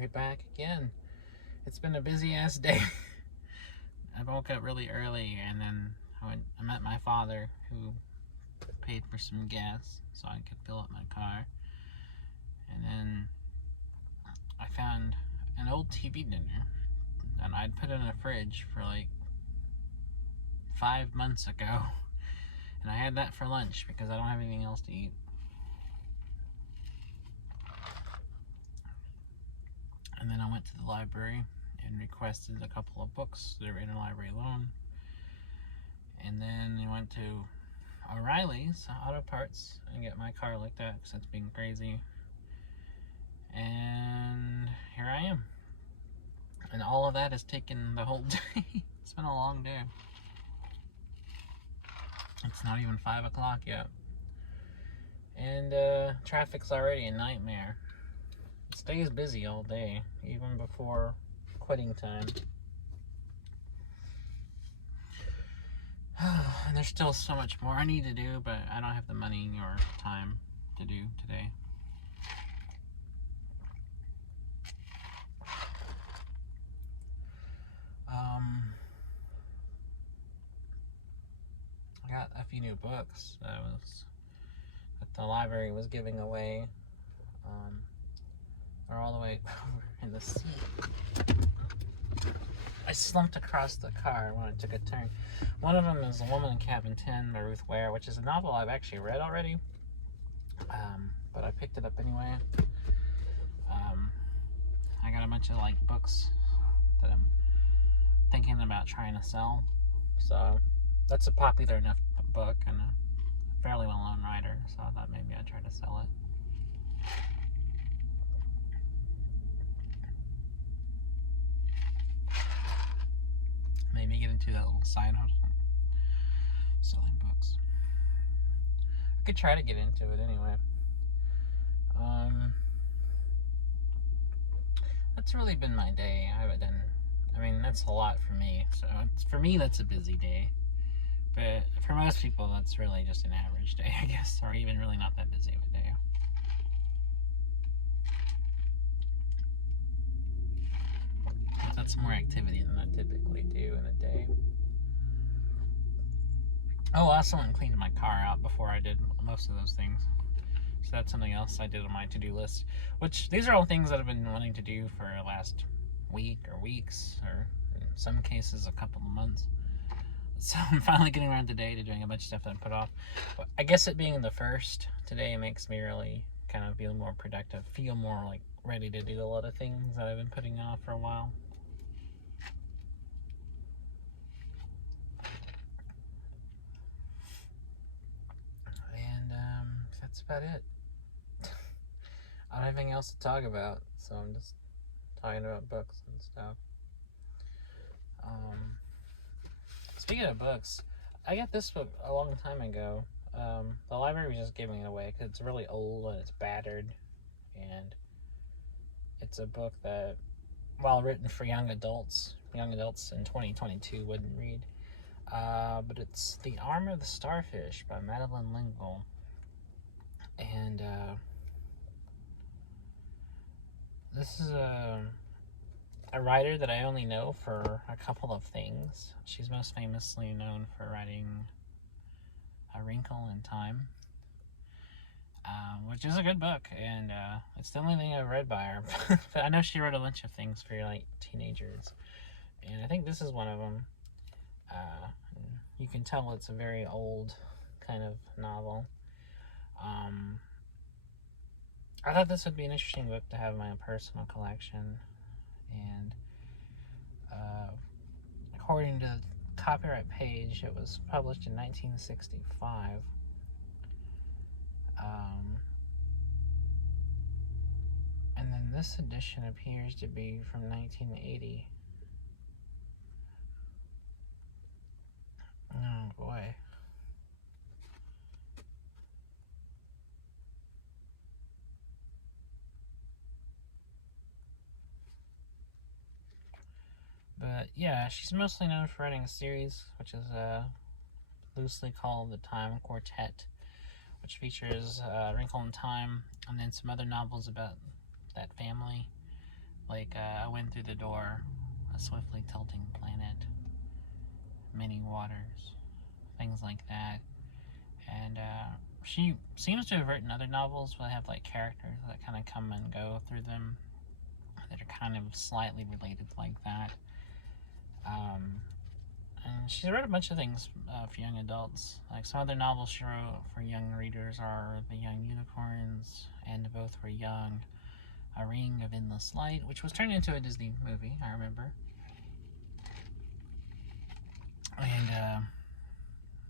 library back again. It's been a busy ass day. I woke up really early and then I met my father, who paid for some gas so I could fill up my car. And then I found an old TV dinner that I'd put in a fridge for like 5 months ago. And I had that for lunch because I don't have anything else to eat. And then I went to the library and requested a couple of books that were interlibrary loan. And then I went to O'Reilly's Auto Parts and get my car looked at because it's been crazy. And here I am. And all of that has taken the whole day. It's been a long day. It's not even 5 o'clock yet. And traffic's already a nightmare. It stays busy all day, even before quitting time. And there's still so much more I need to do, but I don't have the money or time to do today. I got a few new books that the library was giving away. They're all the way over in the seat. I slumped across the car when I took a turn. One of them is A Woman in Cabin 10 by Ruth Ware, which is a novel I've actually read already. But I picked it up anyway. I got a bunch of books that I'm thinking about trying to sell. So that's a popular enough book and a fairly well-known writer, so I thought maybe I'd try to sell it. Maybe get into that little side hustle, selling books. I could try to get into it anyway. That's really been my day. That's a lot for me. So for me, that's a busy day. But for most people, that's really just an average day, I guess, or even really not that busy of a day. That's more activity than I typically do in a day. Oh, I also went and cleaned my car out before I did most of those things. So that's something else I did on my to-do list. Which, these are all things that I've been wanting to do for the last week or weeks, or in some cases a couple of months. So I'm finally getting around today to doing a bunch of stuff that I put off. But I guess it being the first today makes me really kind of feel more productive, feel more ready to do a lot of things that I've been putting off for a while. And that's about it. I don't have anything else to talk about, so I'm just talking about books and stuff. Speaking of books, I got this book a long time ago. The library was just giving it away because it's really old and it's battered, and it's a book that, while written for young adults in 2022 wouldn't read. But it's The Arm of the Starfish by Madeleine L'Engle. And this is a writer that I only know for a couple of things. She's most famously known for writing A Wrinkle in Time, which is a good book, and it's the only thing I've read by her. But I know she wrote a bunch of things for teenagers, and I think this is one of them. You can tell it's a very old kind of novel. I thought this would be an interesting book to have in my personal collection, and according to the copyright page, it was published in 1965. And then this edition appears to be from 1980. Oh boy. But yeah, she's mostly known for writing a series, which is loosely called The Time Quartet, which features Wrinkle in Time, and then some other novels about that family, like I went through the door, a swiftly tilting planet, many waters, things like that. And she seems to have written other novels where they have like characters that kind of come and go through them that are kind of slightly related like that. And she's read a bunch of things for young adults. Like some other novels she wrote for young readers are The Young Unicorns and Both Were Young, A Ring of Endless Light, which was turned into a Disney movie, I remember. And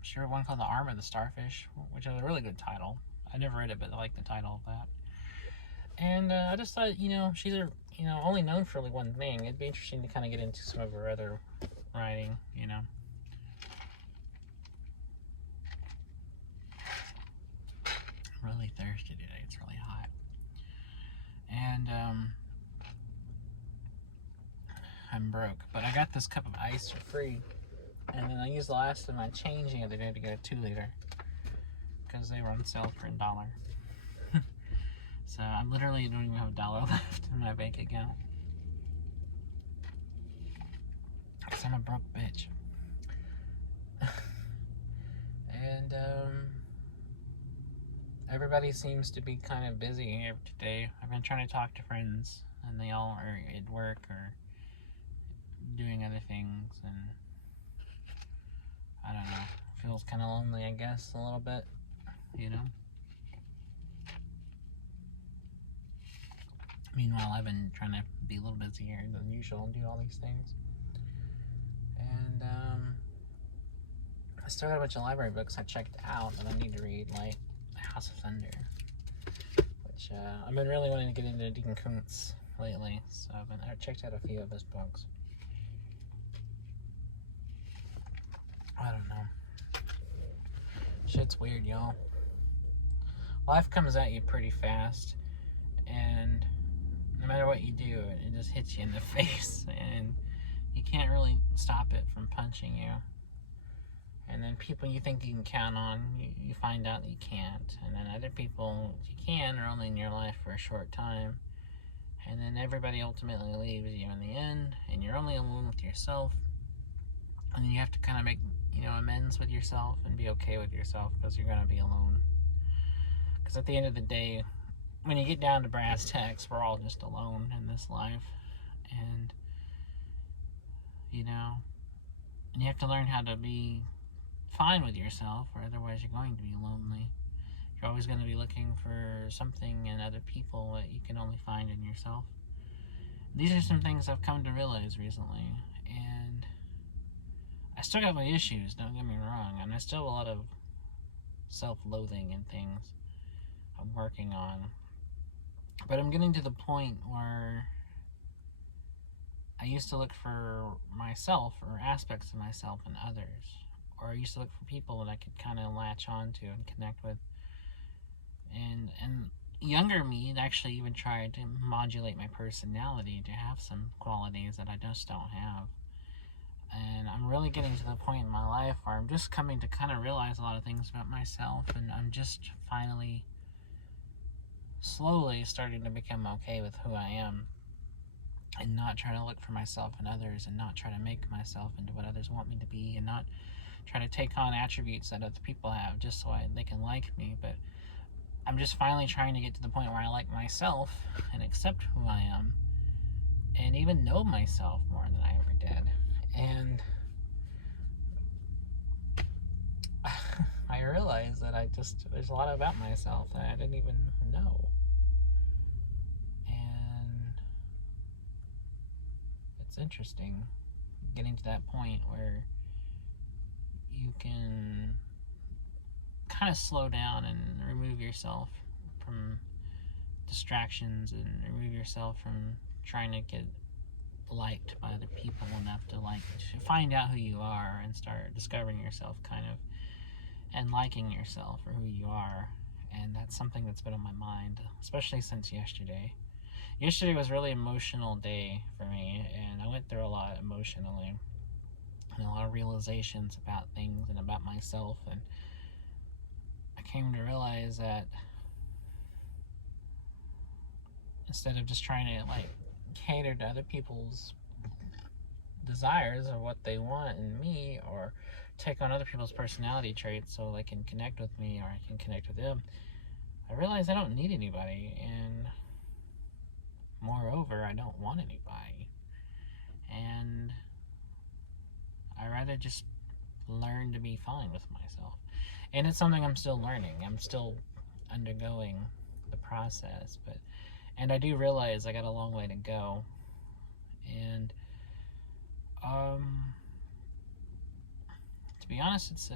she wrote one called The Arm of the Starfish, which is a really good title. I never read it, but I like the title of that. And I just thought, she's only known for like one thing. It'd be interesting to kind of get into some of her other writing, I'm really thirsty today. It's really hot. And I'm broke, but I got this cup of ice for free. And then I used the last of my change the other day to get a 2-liter because they were on sale for $1. So I literally don't even have $1 left in my bank account. Because I'm a broke bitch. And everybody seems to be kind of busy today. I've been trying to talk to friends, and they all are at work or doing other things, and I don't know. Feels kind of lonely, I guess, a little bit, Meanwhile, I've been trying to be a little busier than usual and do all these things. And I still got a bunch of library books I checked out that I need to read, like House of Thunder, which I've been really wanting to get into Dean Koontz lately, so I checked out a few of his books. I don't know. Shit's weird, y'all. Life comes at you pretty fast, and no matter what you do, it just hits you in the face, and you can't really stop it from punching you. And then people you think you can count on, you find out that you can't. And then other people you can are only in your life for a short time. And then everybody ultimately leaves you in the end, and you're only alone with yourself. And then you have to kind of make, amends with yourself and be okay with yourself because you're going to be alone. Because at the end of the day, when you get down to brass tacks, we're all just alone in this life. And, and you have to learn how to be fine with yourself, or otherwise you're going to be lonely. You're always going to be looking for something in other people that you can only find in yourself. These are some things I've come to realize recently, and I still got my issues, don't get me wrong, and I still have a lot of self-loathing and things I'm working on. But I'm getting to the point where I used to look for myself or aspects of myself in others. Or I used to look for people that I could kind of latch on to and connect with. And younger me actually even tried to modulate my personality to have some qualities that I just don't have. And I'm really getting to the point in my life where I'm just coming to kind of realize a lot of things about myself, and I'm just finally slowly starting to become okay with who I am and not try to look for myself in others, and not try to make myself into what others want me to be, and not try to take on attributes that other people have just so they can like me. But I'm just finally trying to get to the point where I like myself and accept who I am and even know myself more than I ever did. And I realized that there's a lot about myself that I didn't even know. And it's interesting getting to that point where you can kind of slow down and remove yourself from distractions and remove yourself from trying to get liked by other people enough to find out who you are and start discovering yourself kind of and liking yourself for who you are. And that's something that's been on my mind, especially since yesterday. Yesterday was a really emotional day for me, and I went through a lot emotionally and a lot of realizations about things and about myself. And I came to realize that instead of just trying to cater to other people's desires or what they want in me, or take on other people's personality traits so they can connect with me or I can connect with them, I realize I don't need anybody, and moreover, I don't want anybody. And I rather just learn to be fine with myself. And it's something I'm still learning. I'm still undergoing the process, and I do realize I got a long way to go. And to be honest, it's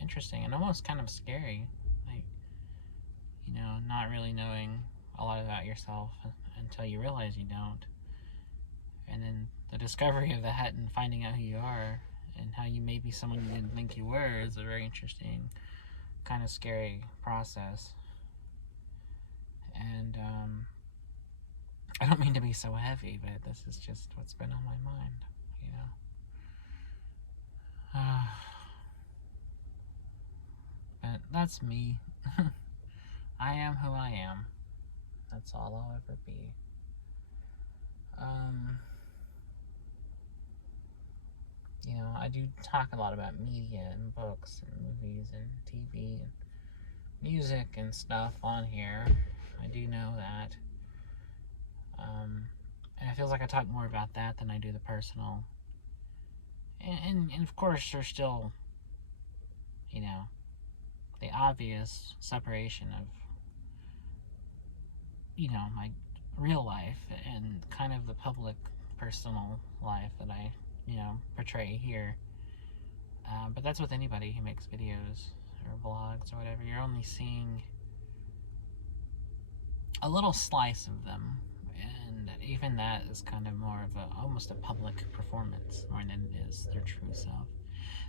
interesting and almost kind of scary. Like, not really knowing a lot about yourself until you realize you don't. And then the discovery of that and finding out who you are and how you may be someone you didn't think you were is a very interesting, kind of scary process. And I don't mean to be so heavy, but this is just what's been on my mind, But that's me. I am who I am. That's all I'll ever be. I do talk a lot about media and books and movies and TV and music and stuff on here. I do know that. And it feels like I talk more about that than I do the personal. And of course, there's still, the obvious separation of, my real life and kind of the public personal life that I, portray here. But that's with anybody who makes videos or vlogs or whatever. You're only seeing a little slice of them, and even that is kind of more of almost a public performance more than it is their true self.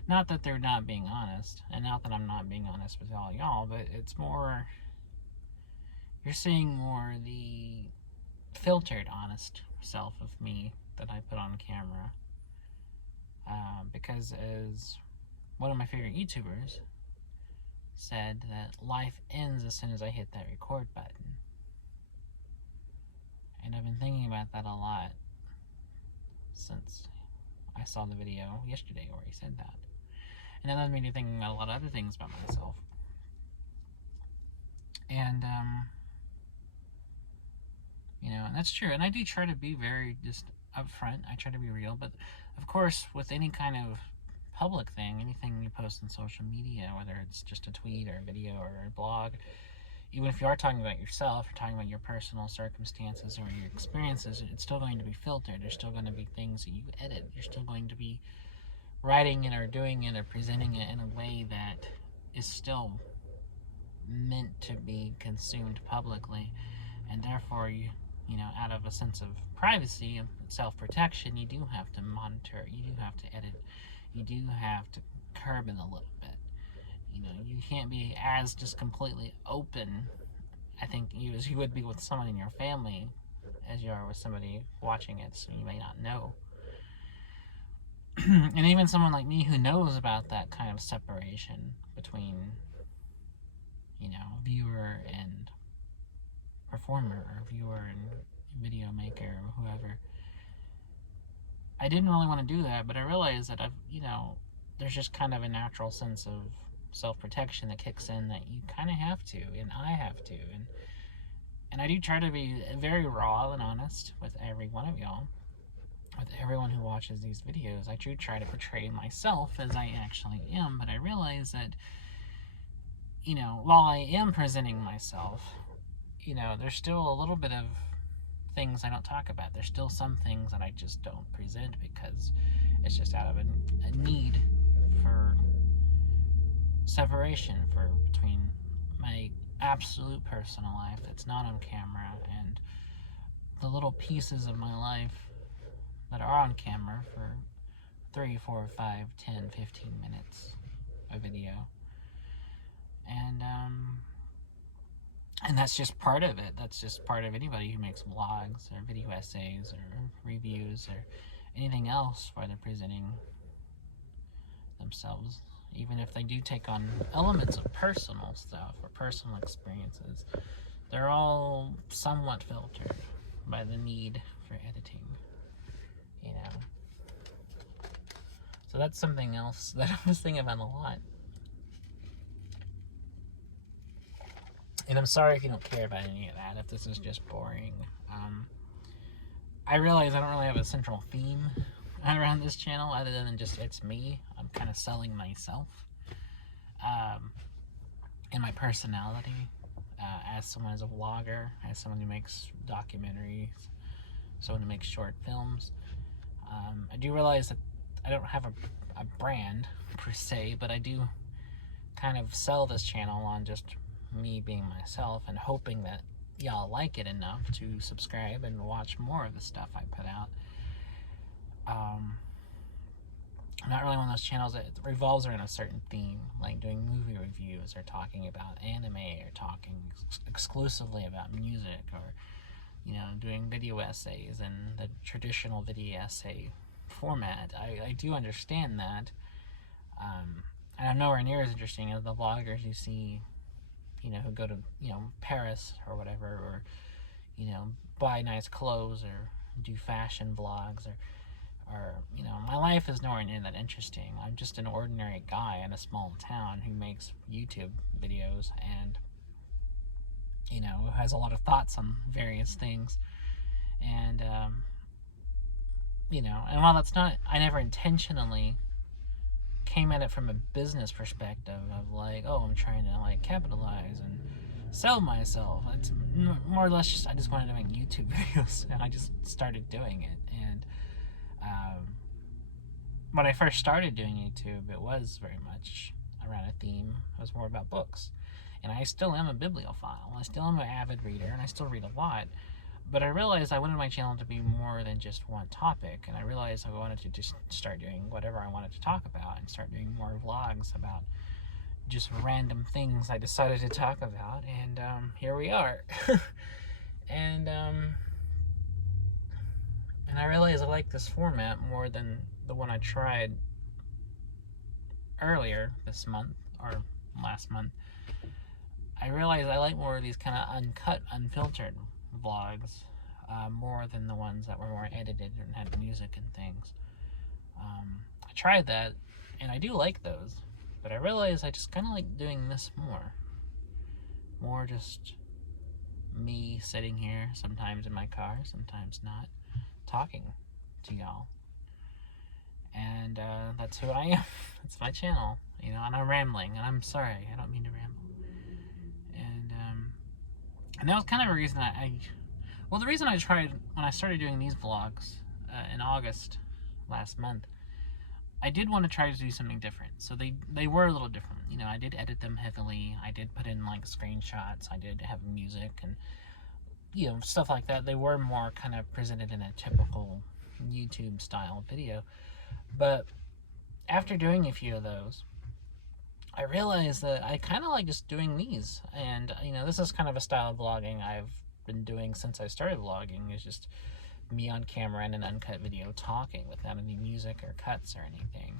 Not that they're not being honest, and not that I'm not being honest with all y'all, but it's more, you're seeing more the filtered, honest self of me that I put on camera. Because as one of my favorite YouTubers said, that life ends as soon as I hit that record button. And I've been thinking about that a lot since I saw the video yesterday where he said that. And that led me to thinking about a lot of other things about myself. And, and that's true. And I do try to be very just upfront. I try to be real. But, of course, with any kind of public thing, anything you post on social media, whether it's just a tweet or a video or a blog, even if you are talking about yourself, or talking about your personal circumstances or your experiences, it's still going to be filtered. There's still going to be things that you edit. You're still going to be writing it or doing it or presenting it in a way that is still meant to be consumed publicly. And therefore, out of a sense of privacy and self-protection, you do have to monitor, you do have to edit, you do have to curb it a little bit. You can't be as just completely open, I think, as you would be with someone in your family as you are with somebody watching it, so you may not know. And even someone like me who knows about that kind of separation between, viewer and performer, or viewer and video maker, or whoever, I didn't really want to do that, but I realized that there's just kind of a natural sense of self-protection that kicks in that you kind of have to, and I have to, and I do try to be very raw and honest with every one of y'all, with everyone who watches these videos. I do try to portray myself as I actually am, but I realize that, while I am presenting myself, there's still a little bit of things I don't talk about. There's still some things that I just don't present because it's just out of a need for separation between my absolute personal life that's not on camera and the little pieces of my life that are on camera for 3, 4, 5, 10, 15 minutes of video. And that's just part of it. That's just part of anybody who makes vlogs or video essays or reviews or anything else where they're presenting themselves. Even if they do take on elements of personal stuff or personal experiences, they're all somewhat filtered by the need for editing, you know. So that's something else that I was thinking about a lot. And I'm sorry if you don't care about any of that, if this is just boring. I realize I don't really have a central theme around this channel other than just it's me. I'm kind of selling myself and my personality as someone, as a vlogger, as someone who makes documentaries, someone who makes short films. I do realize that I don't have a brand per se, but I do kind of sell this channel on just me being myself and hoping that y'all like it enough to subscribe and watch more of the stuff I put out. I'm not really one of those channels that revolves around a certain theme, like doing movie reviews or talking about anime or talking exclusively about music, or, you know, doing video essays in the traditional video essay format. I do understand that. And I'm nowhere near as interesting as the vloggers you see, you know, who go to, you know, Paris or whatever, or, you know, buy nice clothes or do fashion vlogs, or, you know, my life is nowhere near that interesting. I'm just an ordinary guy in a small town who makes YouTube videos and, you know, has a lot of thoughts on various things. And, you know, and while that's not, I never intentionally came at it from a business perspective of like, oh, I'm trying to like capitalize and sell myself. It's more or less just I just wanted to make YouTube videos, and I just started doing it. And when I first started doing YouTube, it was very much around a theme. It was more about books, and I still am a bibliophile. I still am an avid reader, and I still read a lot. But I realized I wanted my channel to be more than just one topic, and I realized I wanted to just start doing whatever I wanted to talk about and start doing more vlogs about just random things I decided to talk about, and here we are. and I realized I like this format more than the one I tried earlier this month, or last month. I realized I like more of these kind of uncut, unfiltered vlogs, more than the ones that were more edited and had music and things. I tried that, and I do like those, but I realized I just kind of like doing this more just me sitting here, sometimes in my car, sometimes not, talking to y'all. And that's who I am. That's my channel, you know, and I'm rambling, and I'm sorry, I don't mean to ramble. And that was kind of a reason well, the reason I tried, when I started doing these vlogs in August last month, I did want to try to do something different. So they were a little different. You know, I did edit them heavily. I did put in like screenshots. I did have music and, you know, stuff like that. They were more kind of presented in a typical YouTube style video. But after doing a few of those, I realized that I kind of like just doing these. And, you know, this is kind of a style of vlogging I've been doing since I started vlogging. Is just me on camera in an uncut video talking without any music or cuts or anything.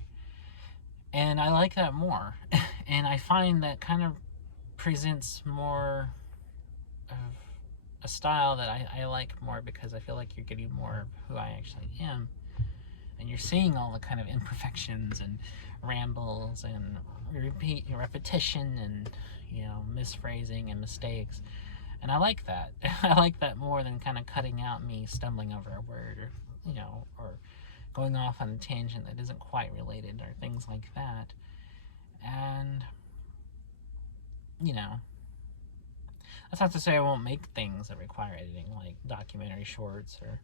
And I like that more. And I find that kind of presents more of a style that I like more, because I feel like you're getting more of who I actually am. And you're seeing all the kind of imperfections and rambles and repetition and, you know, misphrasing and mistakes. And I like that. I like that more than kind of cutting out me stumbling over a word, or, you know, or going off on a tangent that isn't quite related, or things like that. And, you know, that's not to say I won't make things that require editing, like documentary shorts or,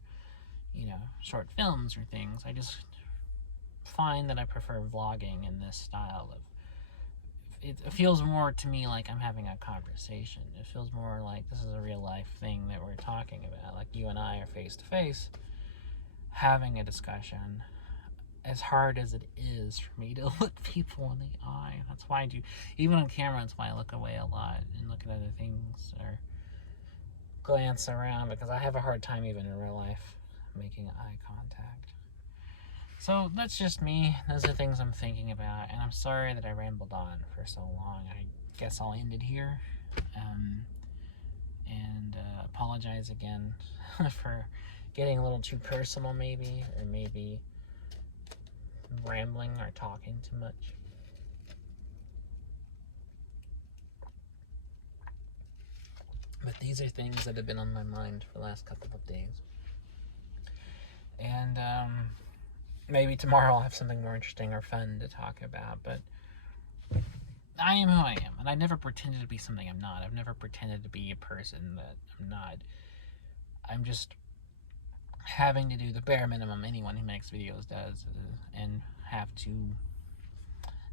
you know, short films or things. I just find that I prefer vlogging in this style of, it feels more to me like I'm having a conversation. It feels more like this is a real life thing that we're talking about, like you and I are face to face having a discussion, as hard as it is for me to look people in the eye. That's why I do, even on camera, that's why I look away a lot and look at other things or glance around, because I have a hard time even in real life making eye contact. So that's just me. Those are things I'm thinking about, and I'm sorry that I rambled on for so long. I guess I'll end it here, and apologize again for getting a little too personal, maybe, or maybe rambling or talking too much. But these are things that have been on my mind for the last couple of days. And maybe tomorrow I'll have something more interesting or fun to talk about. But I am who I am, and I never pretended to be something I'm not. I've never pretended to be a person that I'm not. I'm just having to do the bare minimum anyone who makes videos does, and have to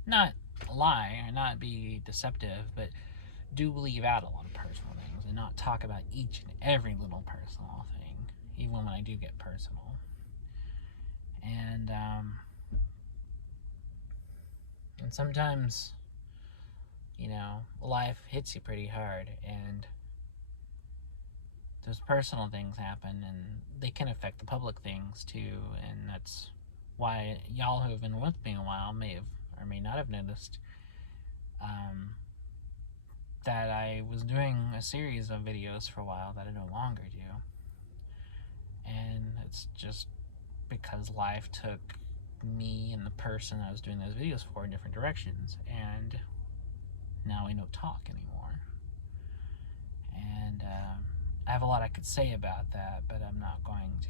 not lie or not be deceptive, but do leave out a lot of personal things and not talk about each and every little personal thing, even when I do get personal. And sometimes, you know, life hits you pretty hard, and those personal things happen, and they can affect the public things too. And that's why y'all who have been with me a while may have or may not have noticed that I was doing a series of videos for a while that I no longer do. And it's just because life took me and the person I was doing those videos for in different directions, and now we don't talk anymore. And I have a lot I could say about that, but I'm not going to.